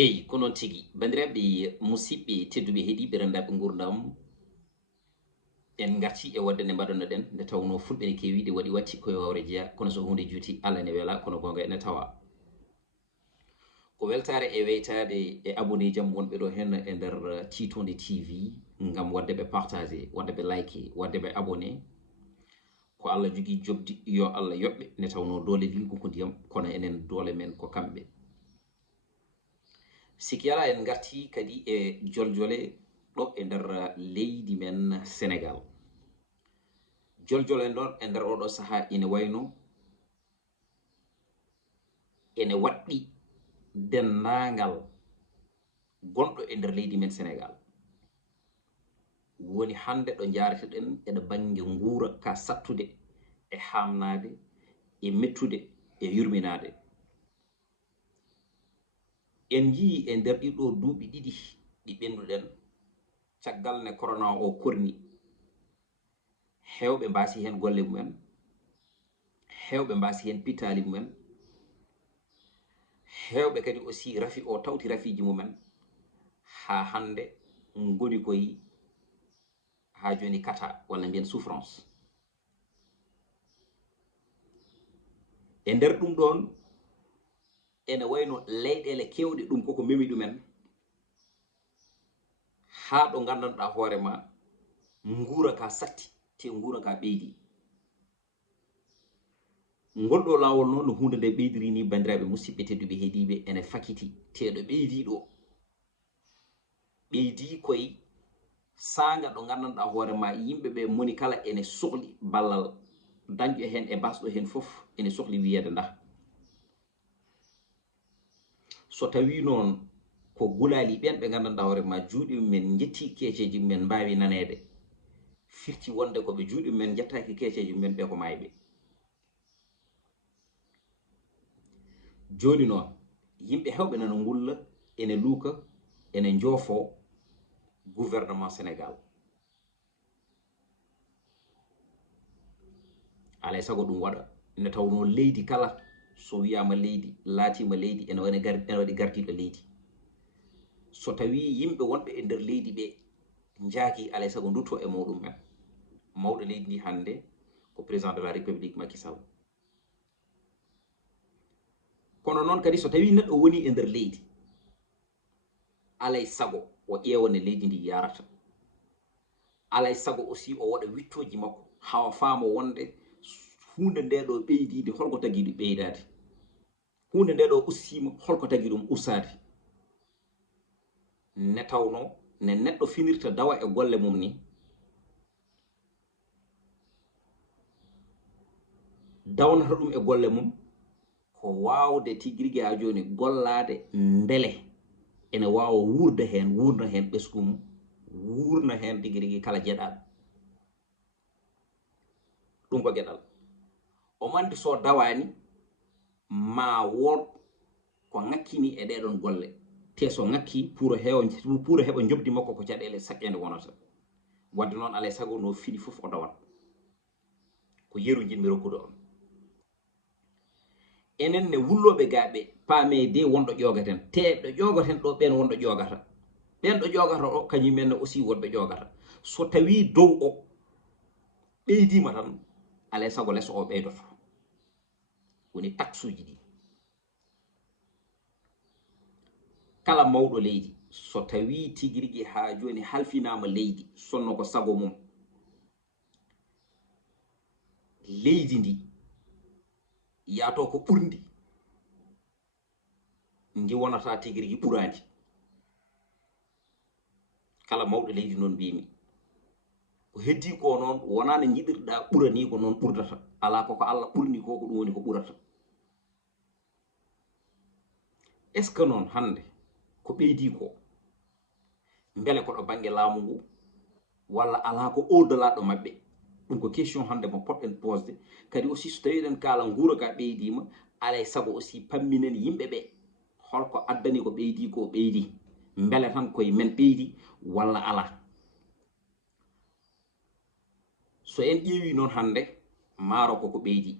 eyi ko noon tigi bandiraɓe musidɓe tedduɓe heeɗiɓe rendaɓe gurdam en garti e wadde nde mbaɗano ɗen nde tawno fulɓe ne kewi ɗe waɗi watti koye wawre jeeya kono so hunde juuti allah ne weela kono gonga ene tawa ko weltare e weytade e abonné jaam wonɓe ɗo hen e nder Titonde TV ngam wadde ɓe partagé wadde ɓe like wadde ɓe abonné ko allah jogui jobdi yo allah yoɓɓe nde tawno doole lilgu ko ndiyam kono enen doole men ko kamɓe siki yala en garti kadi e joljole ɗo e nder leydi men Sénégal joljole ɗon e nder oɗo saaha ina wayno ene waɗɗi dennagal gonɗo e nder leydi men Sénégal woni hande ɗo jareteɗen eɗo banggue nguura ka sattude e hamnade e mettude e yurminade en jii e nder ɗiɗo duuɓi ɗiɗi ɗi ɓenduɗen caggal ne corona o korni hewɓe mbasi hen golle mumen hewɓe mbasi hen pittali mumen hewɓe kadi aussi rafi o tawti rafiji mumen ha hande goni koye ha joni kata walla mbiyen souffrance e nder ɗum ɗon ene wayno leyɗele kewɗe ɗum koko memi ɗumen ha ɗo gandanɗa hoorema nguura ka satti te nguura ka ɓeydi ngolɗo lawol noon no hunde nde ɓeydiri ni bandiraɓe musidɓe tedduɓe heeɗiɓe ene fakiti teɗo ɓeydi ɗo ɓeydi koye sanga ɗo gandanɗa hoorema yimɓeɓe moni kala ene sohli ballal dañƴo hen e basɗo hen foof ene sohli wiyede nda so tawi noon ko gulali ɓen ɓe gandanɗa hoorema juuɗe mumen jetti keeceji mumen mbawi nanede firti wonde koɓe juuɗe mumen jettaki keeceji mumen ɓe ko mayɓe joni noon yimɓe hewɓe nana ngulla ene luuka ene joofo gouvernement Sénégal alay saago ɗum waɗa ne tawno leydi kala so wiyama leydi laatima leydi ene waɗi gardiɗo leydi so tawi yimɓe wonɓe e nder leydi ɓe jaaki alay saago dutto e muɗum men mawɗo leydi ndi hande ko président de la république Macky Sall kono noon kadi so tawi neɗɗo woni e nder leydi alay saago o ƴeewa ne leydi ndi yarata alay saago aussi o waɗa wittoji makko hawa faamo wonde hunde nde ɗo ɓeydide holko tagui ɗum ɓeydade hunde nde ɗo ussima holko tagui ɗum ussade ne tawno ne neɗɗo finirta dawa e golle mum ni dawnata ɗum e golle mum ko wawde tiguirigui ha joni gollade beele ene wawa wurde hen wurna hen ɓesgu mum wurna hen tiguirigui kala jeeɗaɗo ɗum ko gueɗal o mandi so dawani ma won ko ngakkini e ɗeɗon golle te so ngakki pour heɓa jobdi makko ko caɗele saqqede wonata wadde noon alay saago no fini foof o dawat ko yeru jinmi rokkude on enen ne wulloɓe gaɓe paame de wonɗo ƴogaten te ɗo ƴogaten ɗo ɓen wonɗo ƴogata ɓen ɗo ƴogata o kañumenne aussi wonɓe ƴogata so tawi dow o ɓeydima tan alay saago less o ɓeydoto woni taxe uji ɗi kala mawɗo leydi so tawi tiguirigui ha joni halfinama leydi sonno ko sago mum leydi ndi yaato ko ɓurdi ndi wonata tiguirigui ɓuradi kala mawɗo leydi noon mbimi ko heddi ko noon wona no jiɗirɗa ɓurani ko noon ɓurdata ala koko Allah ɓurni ko ko ɗum woni ko ɓurata est ce que noon hande ko ɓeydi ko beele koɗo banggue laamu ngu walla ala ko au delà ɗo mabɓe ɗum ko question hande mo poɗɗen posde kadi aussi so tawi ɗen kaala nguura ka ɓeydima alay saago aussi pamminen yimɓeɓe holko addani ko ɓeydi ko ɓeydi beele tan koye men ɓeydi walla ala so en ƴeewi noon hande maaro koko ɓeydi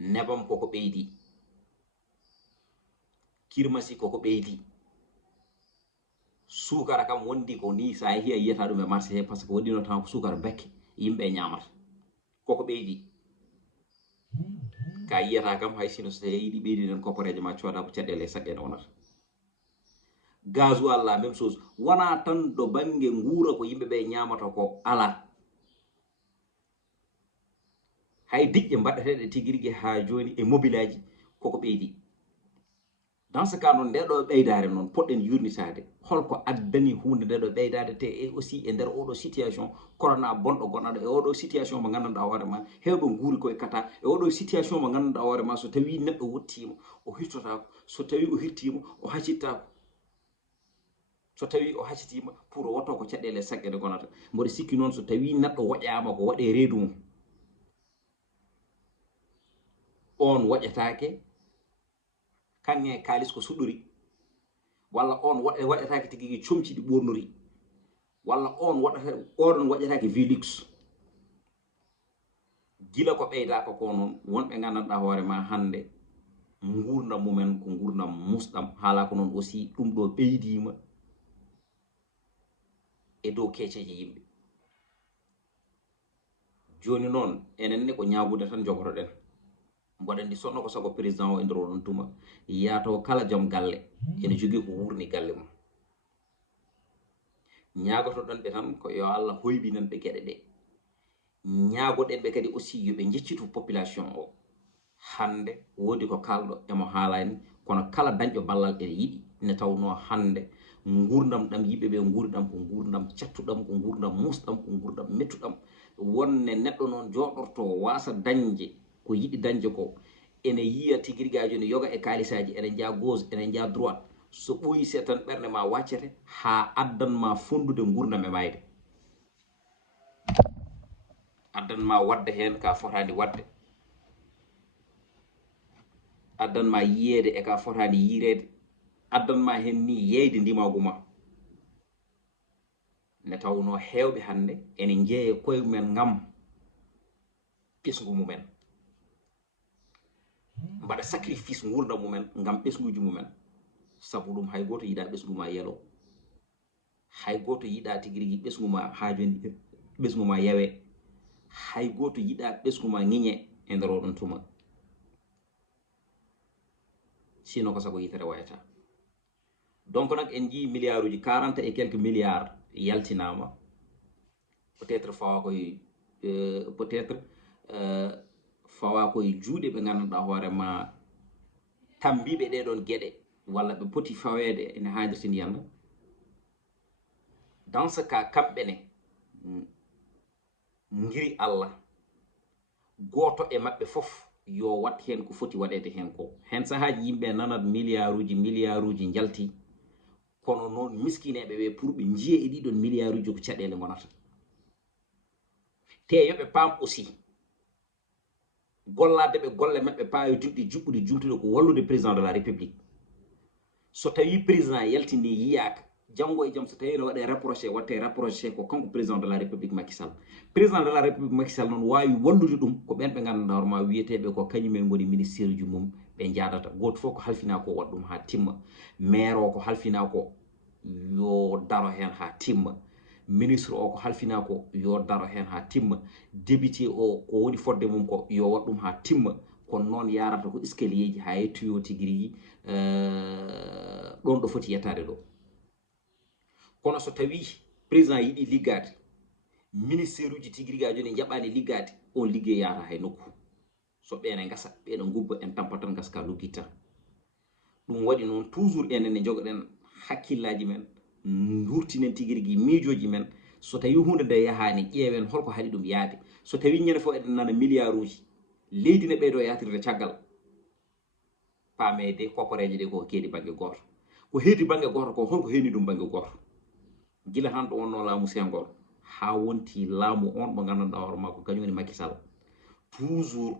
nebam koko ɓeydi kirmasi koko ɓeydi sukara kam wondi ko ni sa yehi a yiyata ɗum e marché he par ce que waɗino tan ko sukara bekke yimɓe ñamata koko ɓeydi ka yiyata kam hay sino so yiɗi ɓeydi nen koppareje ma cooda ko caɗele saqqene wonata gasoil la même chose wona tan ɗo bange nguura ko yimɓe ɓe ñamata ko ala hay diƴƴe mbaɗeteɗe tigi rigui ha joni e mobile aji koko ɓeydi dans ce cas noon ndeɗo ɓeydare noon poɗɗen yurnitade holko addani hunde ndeɗo ɓeydade te e aussi e nder oɗo situation corona bonɗo gonɗaɗo e oɗo situation mo gandanɗa hoorema hewɓe guuri koye kata e oɗo situation mo gandanɗa hoorema so tawi neɗɗo wottima o hirtotako so tawi o hirtima o haccittako so tawi o haccitima pour o watto ko caɗele saqqe gonata mboɗo sikki noon so tawi neɗɗo woƴƴama ko waɗe reedu mum on woƴƴatake kanŋe kalis ko suɗɗori walla on waɗatake tigui comci ɗi ɓornori walla on oɗon waɗatake velux gila ko ɓeydaka ko noon wonɓe gandanɗa hoorema hande gurdam mumen ko gurdam musɗam haala ko noon aussi ɗum ɗo ɓeydima e dow keeceje yimɓe joni noon enenne ko ñagude tan jogotoɗen mboɗa andi sonno ko sago président o e nder oɗon tuma yaato kala joom galle ene jogui ko wurni galle mum ñagotoɗon ɓe tan ko yo Allah hoyɓinen ɓe gueɗe ɗe ñagoɗen ɓe kadi aussi yoɓe jeccitu population o hande wodi ko kalɗo emo haalani kono kala dañƴo ballal ene yiɗi ne tawno hande gurdam ɗam yimɓeɓe gurdam ko gurdam cattuɗam ko gurdam musɗam ko gurdam mettuɗam wonne neɗɗo noon joɗorto wasa dañde ko yiɗi dañde ko ene yiya tigui rigaji ne yoga e kalisaji ene jaa gauche ene jaa droite so ɓooyi se tan ɓerde ma waccete ha addanma fondude gurdam e mayde addanma wadde hen ka fotani wadde addanma yiyede e ka fotani yirede addanma hen ni yeyde ndimaguma ne tawno hewɓe hande ene jeeya koye mumen ngam ɓesgu mumen mbaɗa sacrifice gurdam mumen ngam ɓesguji mumen sabu ɗum hay goto yiiɗa ɓesguma yelo hay goto yiiɗa tigui rigui ɓesguma ha joni ɓesguma yawe hay goto yiiɗa ɓesguma ŋiñe e nder oɗon tuma sino ko sago yitere wayata donc nak en jii milliard uji 40 et quelques milliards yaltinama peut être fawa koye peut être fawa koye juuɗe ɓe gandanɗa hoorema tambiɓe ɗeɗon gueɗe walla ɓe poti fawede ene haadirtini yalla dans ce cas kamɓene ngiri Allah goto e mabɓe fof yo wat hen ko foti waɗede hen ko hen sahaji yimɓe nanat milliard uji jalti kono noon miskineɓe ɓe pour ɓe jiiya e ɗiɗon milliard uji ko caɗele gonata te yoɓe paam aussi gollade ɓe golle mabɓe paawi duɗɗi juɓɓude jumtude ko wallude président de la république so tawi président yaltini yiyaka janggo e jaam so tawi ne waɗe rapproché watte rapproché ko kanko président de la république Macky Sall président de la république Macky Sall noon wawi wallude ɗum ko ɓen ɓe gandanɗa hoorema wiyeteɓe ko kañumen goni ministére ji mum ɓe jadata goto fof ko halfina ko waɗa ɗum ha timma maire o ko halfina ko yo daro hen ha timma ministre o ko halfina ko yo daro hen ha timma député o ko woni fodde mum ko yo waɗ ɗum ha timma kono noon yarata ko escalier ji ha yettoyo tigui rigui ɗon ɗo foti yettade ɗo kono so tawi président yiɗi liggade ministére uji tigui rigui joni jaɓani liggade on liggey yata hay nokku so ɓene gasa ɓene gubba en tampa tan gaska luggitta ɗum waɗi noon toujours enen jogoɗen hakkillaji men durtinen tigui rigui miijoji men so tawi hunde nde yahani ƴeewen holko haɗi ɗum yaade so tawi ñande fof eɗen nana milliard uji leydi ne ɓeydo yatirde caggal paamede kokoreje ɗe ko keedi banggue goto ko heedi banggue goto ko holko heeni ɗum banggue goto gila han ɗo wonno laamu Senghor ha wonti laamu on mo gandanɗa hoorema ko kañum woni Macky Sall toujours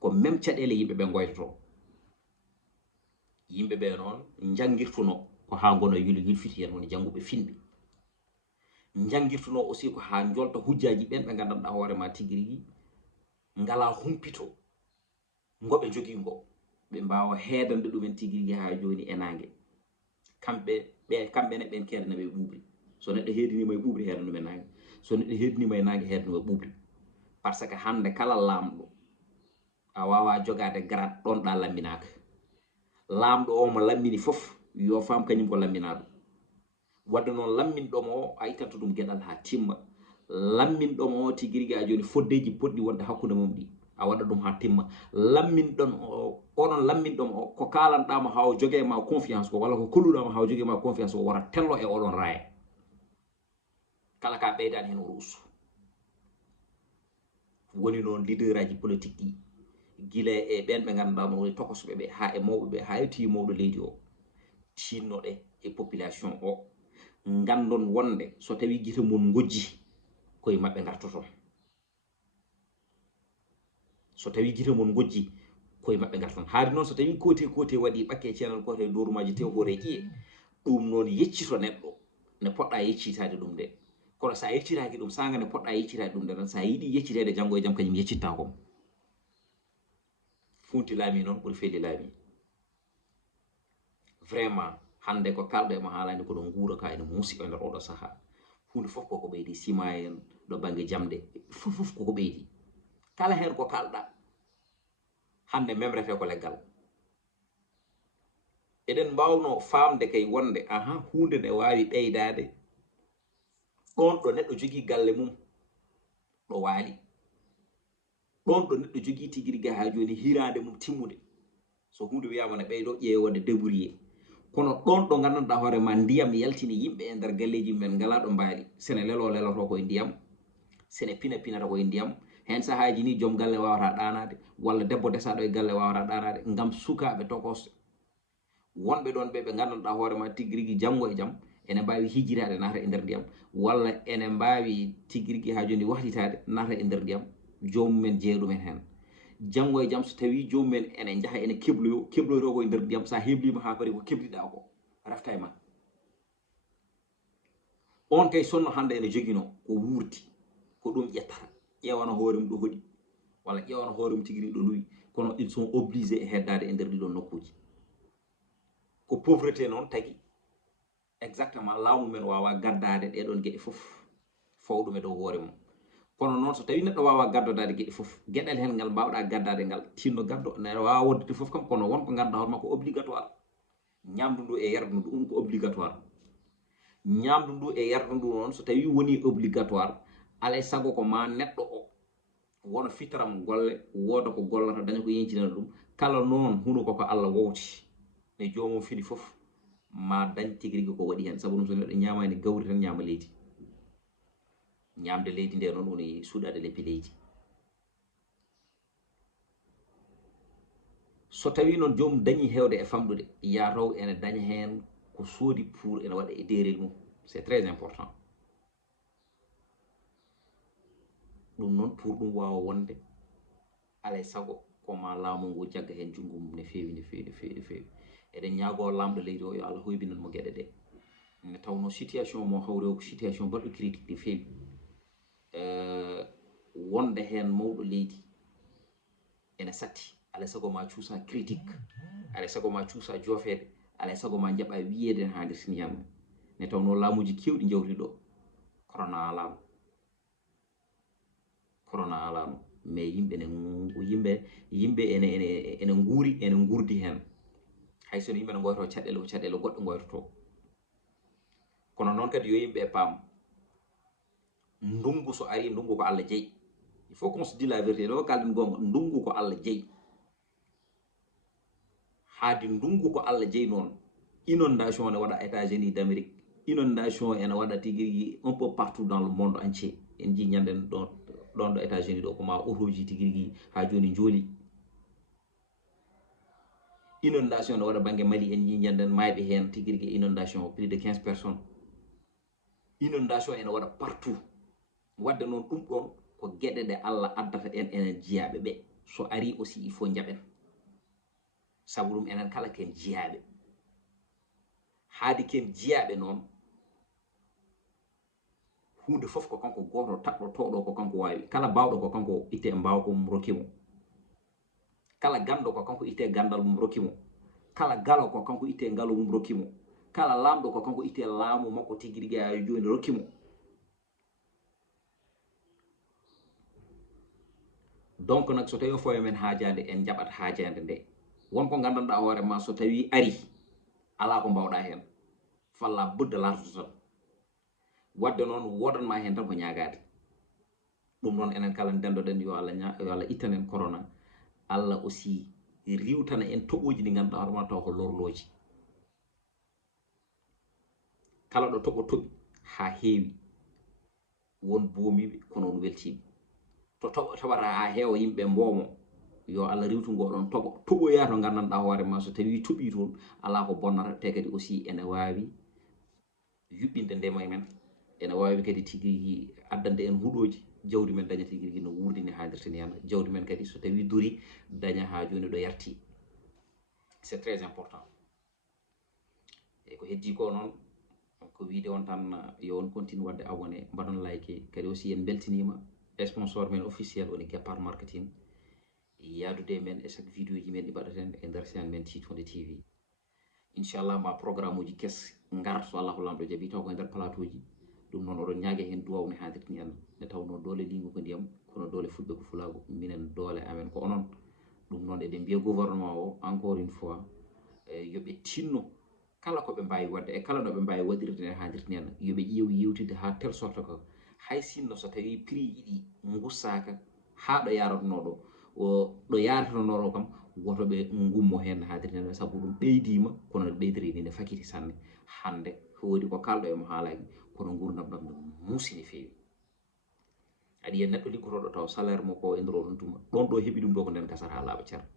ko même caɗele yimɓeɓe goytoto yimɓeɓe noon jangirtuno ko ha gona yulfiti hen woni jangguɓe finɓe jangirtuno aussi ko ha jolta hujjaji ɓen ɓe gandanɗa hoorema tigui rigui ngala humpito ngoɓe jogui ngo ɓe mbawa heedande ɗumen tigui ha joni e nangue kamɓe ne ɓen keedana ɓe ɓuuɓri so neɗɗo heedinima e ɓuuɓri heedanuma e nangue so neɗɗo heedinima e nangue heedanuma e ɓuuɓri par ce que hande kala lamɗo a wawa jogade grade ɗon ɗa laminaka lamɗo o mo lammini fof yo fam kañum ko lamminaɗo wadde noon lamminɗomo o a ittanta ɗum gueɗal ha timma lamminɗomo o tigui rigui a joni foddeji poɗɗi wonde hakkude mum ɗi a waɗa ɗum ha timma lamminɗon o onon lamminɗomo o ko kalanɗama ha o jogue ma confiance ko walla ko kolluɗama ha o jogue ma confiance o wara tello e oɗon raaya kala ka ɓeydani hen oto ustu woni noon leader aji politique ɗi guila e ɓen ɓe ganduɗa no woni tokosɓe ɓe ha e mawɓe ɓe ha e timowɗo leydi o tinnoɗe e population o gandon wonde so tawi guite mum gojji koye mabɓe gartoto so tawi guite mum gojji koye mabɓe garton haade noon so tawi kote waɗi ɓakke ceenal kote dorumaji tew hoore ƴiye ɗum noon yeccito neɗɗo ne poɗɗa yeccitade ɗum de kono sa yeccitaki ɗum sanga ne poɗɗa yeccitade ɗum de tan sa yiiɗi yeccitede janggo e jaam kañum yeccitta kom funti laami noon ɓuri feeli laami vraiment hande ko kalɗo emo haalande ko ɗon guura ka ene muusi e nder oɗo saaha hunde fof koko ɓeydi sima en ɗo banggue jamde fof koko ɓeydi kala hen ko kalɗa hande memrete ko leggal eɗen mbawno famde kay wonde aha hunde nde wawi ɓeydade ɗon ɗo neɗɗo jogui galle mum ɗo waali ɗon ɗo neɗɗo jogui tigui rigui ha joni hirande mum timmude so hunde wiyama ne ɓeydo ƴeewode débrouillé kono ɗon ɗo gandanɗa hoorema ndiyam yaltini yimɓe e nder galleji men ngala ɗo mbaali sene lelo leloto koye ndiyam sene pinata koye ndiyam hen sahaji ni joom galle wawata ɗanade walla debbo desaɗo e galle wawata ɗanade ngam sukaɓe tokosɓe wonɓe ɗon ɓe gandanɗa hoorema tigui rigui janggo e jaam ene mbawi hijirade naata e nder ndiyam walla ene mbawi tigui rigui ha joni wahlitade naata e nder ndiyam jomumen jeeɗumen hen janggo e jaam so tawi jomumen ene jaaha ene kebloyo koye nder ndiyam sa heblima ha pari ko kebliɗa ko rafta e ma on kay sonno hande ene joguino ko wurti ko ɗum ƴettata ƴewana hoore mum ɗo hoɗi walla ƴewana hoore mum tigui rigui ɗo luwi kono ils sont obligés e heddade e nder ɗiɗon nokkuji ko pauvreté noon tagui exactement laamu men wawa gaddade ɗeɗon gueɗe fof fawɗum e dow hoore mum kono noon so tawi neɗɗo wawa gaddodade gueɗe fof gueɗal hen ngal mbawɗa gaddade ngal tinno gaddo ne wawa woddede fof kam kono wonko ganduɗa hoorema ko obligatoire ñamdu ndu e yardu ndu ɗum ko obligatoire ñamdu ndu e yardu ndu noon so tawi woni obligatoire alay saago ko ma neɗɗo o wona fitaram golle woda ko gollata daña ko yencinana ɗum kala noon huno koko Allah wowti ne jomum fini fof ma dañ tigui rigui ko waɗi hen saabu ɗum so neɗɗo ñamani gawri tan ñama leydi ñamde leydi nde noon woni suuɗade leppi leydi so tawi noon jomum dañi hewde e famɗude ya taw ene daña hen ko soodi pour ene waɗa e derel mum c'est très important ɗum noon pour ɗum wawa wonde alay saago koma laamu ngu jagga hen junggo mum ne fewi ne fewi ne fewi ne fewi eɗen ñaago lamɗo leydi o yo Allah hoybinanmo gueɗe ɗe ne tawno situation mo hawre o ko situation baɗɗo critique ne fewi wonde hen mawɗo leydi ene satti alay saago ma cuusa critique alay saago ma cuusa joofede alay saago ma jaɓa wiyede ha nder siniyama ne tawno laamuji kewɗi jawri ɗo corona alano mais yimɓe ene nguuri ene gurdi hen hay sono yimɓe ne goyto caɗele ko caɗele goɗɗo goytoto kono noon kadi yo yimɓe paam ndungu so ari ndungu ko Allah jeeyi il faut qu'on se dit la vérité ɗo kalɗen gonga ndungu ko Allah jeeyi haadi ndungu ko Allah jeeyi noon inondation ne waɗa États-Unis d'Amérique inondation ene waɗa tigui rigui un peu partout dans le monde entier en jii ñanden ɗon ɗo États-Unis ɗo ko ma otoji tigui rigui ha joni jooli inondation ne waɗa banggue Mali en jii ñanden mayɓe hen tigui rigui inondation plus de 15 personnes inondation ene waɗa partout wadde noon ɗum ɗon ko gueɗe ɗe Allah addata en enen jiyaɓe ɓe so ari aussi il faut jaɓen saabu ɗum enen kala ken jiyaɓe haadi ken jiyaɓe noon hunde fof ko kanko goto taɗɗo toɗo ko kanko wawi kala bawɗo ko kanko itte e mbawko mum rokkimo kala gando ko kanko ite gandal mum rokkimo, kala galo ko kanko ite ngalo mum rokkimo, kala lamdo ko kanko ite laamu makko tigi rigi ayo joni rokkimo. donc nak so tawi foye men haajande en jaɓat haajande nde wonko gandanɗa hoore ma so tawi ari ala ko mbawɗa hen falla budda larto tan wadde noon wodanma hen tan ko ñagade. ɗum noon enen kala dendoɗen yo Allah ittanen corona, Allah aussi riwtana en toɓoji ɗi ganduɗa hoorema taw ko lorloji. kala ɗo toɓo toɓi ha heewi won boomiɓe kono on weltiɓe, to toɓata ha heewa yimɓe mboomo yo Allah riwtu ngoɗon toɓoya to gandanɗa hoore ma so tawi toɓi toon ala ko bonnata. te kadi aussi ene wawi yuɓɓinde ndema men, ene wawi kadi tigi addande en huuɗoji, jawdi men daña tigi no wurdini haadirta ni hen, jawdi men kadi so tawi duri daña ha joni ɗo yarti. c'est très important. e ko heddi ko noon ko wiide on tan yo on continue wadde abonné, mbaɗon like, kadi aussi en beltinima sponsor men officiel woni Kepar marketing yaadude men e chaque vidéo ji men ɗi mbaɗaten e nder chaîne men Titonde TV. inchallah ma programme uji kes ngar so Allah ko lamɗo jaaɓi taw koye nder plateau ji. ɗum noon oɗon ñaague hen duwaw ne haadirni en nde tawno doole lingu ko ndiyam kono doole fulɓe ko fulago, minen doole amen ko onon. ɗum noon eɗen mbiya gouvernement o encore une fois yoɓe tinno kala ko ɓe mbawi wadde e kala no ɓe mbawi waɗirde ne haadirni en, yoɓe ƴeew yewtide ha tel sorte ko hay sinno so tawi prix ɗi gussaka ha ɗo yaratno ɗo yaratanoɗo kam wotoɓe gummo hen haadirni en, saabu ɗum ɓeydima kono ɓeydiri ni ne fakiti sanne. hande woodi ko kalɗo emo haalaki kono gurdam ɗam no muusi no feewi. aɗa yiya neɗɗo liggotoɗo taw salaire mo ko e nder oɗon tuma ɗon ɗo heeɓi ɗum ɗo ko nden gasata ha laaɓa ceerno.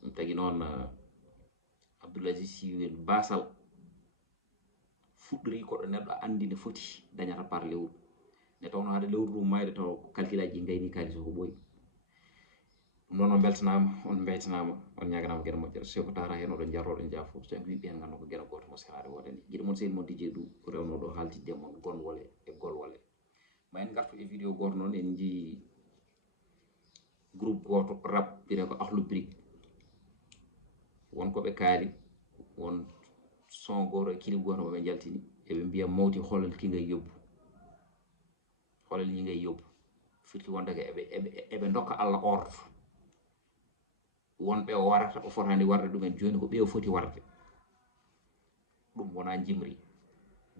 ɗum tagi noon Abdoulaziz Sy wi basal fuɗɗori koɗo neɗɗo andi ne foti dañata par lewru, nde tawno haade lewru ɗum mayde taw calcul aji ɗi gayni kalis ko ɓooyi. ɗum noon on beltanama, on beytanama, on ñaganama gueɗe moƴƴere. so ko tara hen oɗon jarroɗon jaafo so wiɓe hen ganda ko gueɗe goto mo sehade wodani. guiɗo moon seydi moon DJ Dou ko rewnoɗo haaldidde moon gonwole e golwole. ma en gartu e vidéo goto noon en jii groupe goto rap ɓiire ko Akhlou Brick, wonkoɓe kaali won son goto e clip goto moɓe jaltini eɓe mbiya mawti holal ki ngay yobbu, holal ñi ngay yobbu firti wondeke eɓe dokka Allah ordre wonɓe o warata o fotani warde ɗumen joni ko ɓe o foti warde. ɗum wona jimri.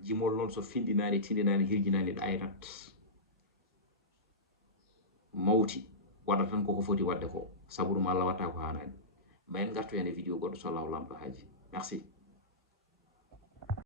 jimol noon so findinani tindinani hirjinani ɗayrat mawti waɗata tan koko foti wadde ko, saabu ɗum Allah watta ko hanani. ma en gartu hen e vidéo goɗɗo so Allah lamɗo haaji. merci.